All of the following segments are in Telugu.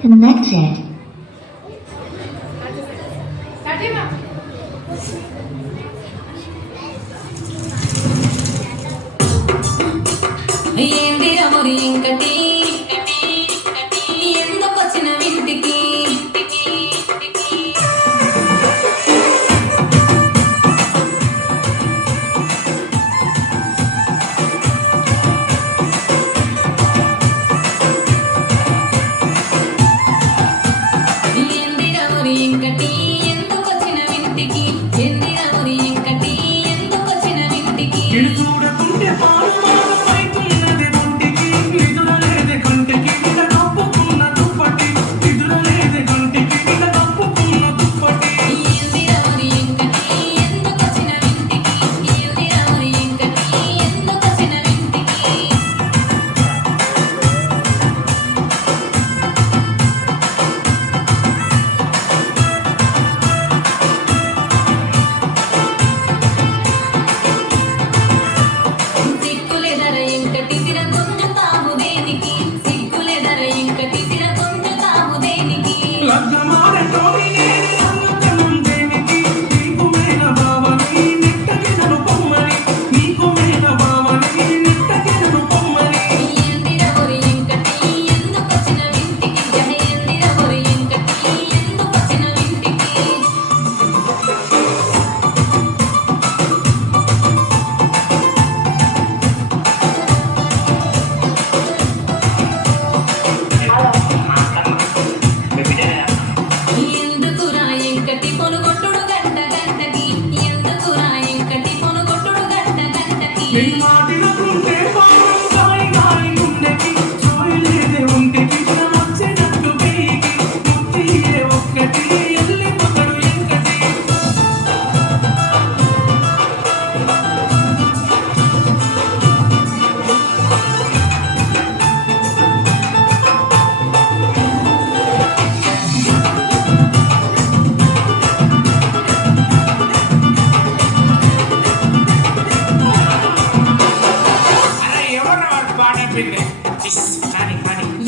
connected. ఏంది అమరి ఇంకటి ఎందుకొచ్చిన వింటికి ఏంది అమరి ఇంకటి ఎందుకొచ్చిన వింటికి ఏంది అమరి ఇంకటి ఎందుకొచ్చిన వింటికి చూడకుంటే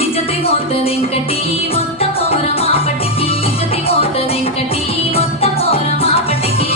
ఇజ్జతి మోత వెంకటి మొత్త పౌర మాపటికి ఇజ్జతి మోత వెంకటి మొత్త పౌర మాపటికి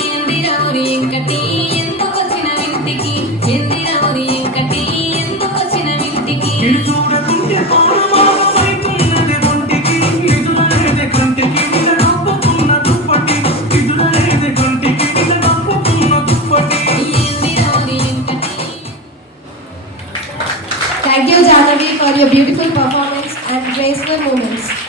ఏంది రౌరి ఇంకటి ఎందుకొచ్చిన వింటికి ఏంది రౌరి ఇంకటి ఎందుకొచ్చిన వింటికి Thank you, Janavi, for your beautiful performance and graceful moments.